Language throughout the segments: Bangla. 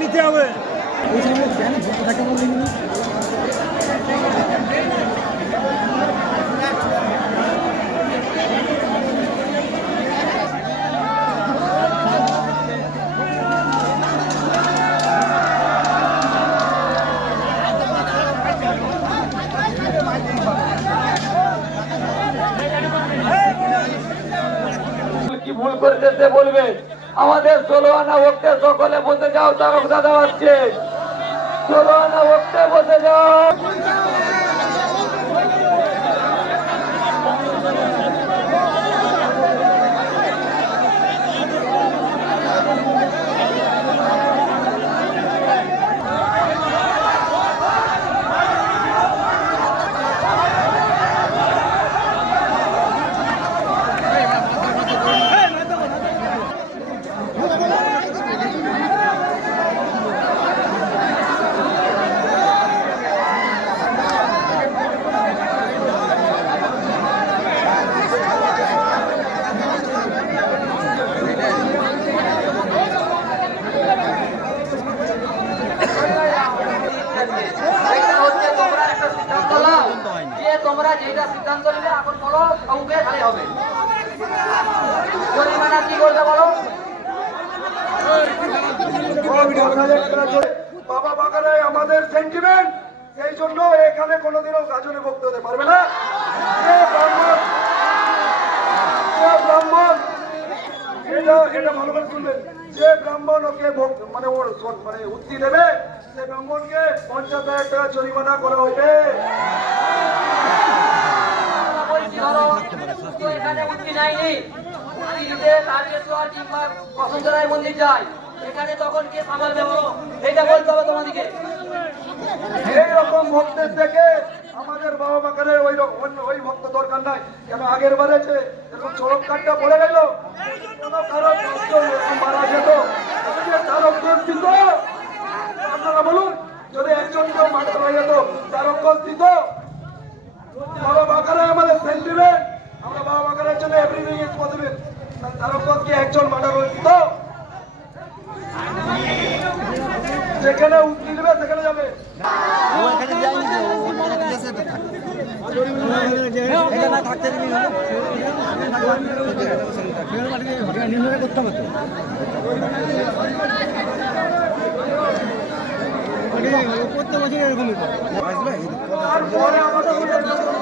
নিতে হবে। কি ভুল করেছে সে বলবে? আমাদের ষোলো আনা ভক্তে সকলে বসে যাও, তারক দাদা আসছে। ষোলো আনা ভক্তে বসে যাও। যেটা সিদ্ধান্ত নিলে এখন বলো, কাউকে খালি হবে। জরিমানা কি করবে বলো? বাবা বাগানে আমাদের সেন্টিমেন্ট এই জন্য এখানে কোনোদিনও গাজনে ভক্ত হতে পারবে না। ব্রাহ্মণ? এটা এটা ভালো করে শুনবেন। যে ব্রাহ্মণ ওকে মানে ওর মানে উত্তি দেবে সে ব্রাহ্মণকে পঞ্চাশ হাজার টাকা জরিমানা করা বসন্তরায় মন্দির যাই এখানে তখন কে সামাল বলো এটা বলতে হবে তোমাদেরকে এইরকম ভক্তের থেকে আমাদের বাবা বাগানের ওই ওই ভক্ত দরকার নাই? কেন আগের বারে যে এরকম চড়ক কাঠটা পড়ে গেল? কোনো কারণ মারা যেত। চালক দোষ দিত আপনারা বলুন, যদি একজন কেউ মারা হয়ে যেত, চালক দোষ দিত বাবা বাগানে আমাদের সেন্টিমেন্ট আমরা বাবা বাগানের জন্য এভরিথিং ইজ পসিবল চালক দোষকে একজন মারা হয়ে দিত যেখানে উঠতে দেবে, সেখানে যাবে। তারপরে থাক জলটা ঠিক আছে দোকান থেকে মিষ্টি এনে তারপরে না না না সবার সবার সামনে করে তুই লোকে ঘরে যে খেয়ে আয় না। থাকে জানা আর সবাই নিজের কাউকে দেখা থাকে যা তো পরে প্রকাশ্যে মানে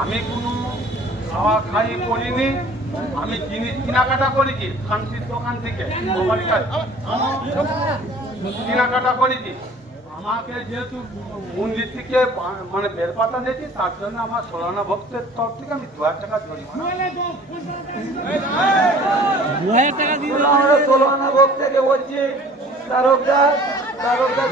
আমি কোনো খাওয়া খাই করিনি আমি জিনিস কেনাকাটা করেছি শান্তির দোকান থেকে কেনাকাটা করেছি। আমাকে যেহেতু মন্দির থেকে মানে বেলপাতা দিয়েছি তার জন্য আমার সোলানা ভক্তের তরফ থেকে আমি দু হাজার টাকা জরিমানা আমরা ভোগ থেকে বলছি তারকদার তারকদার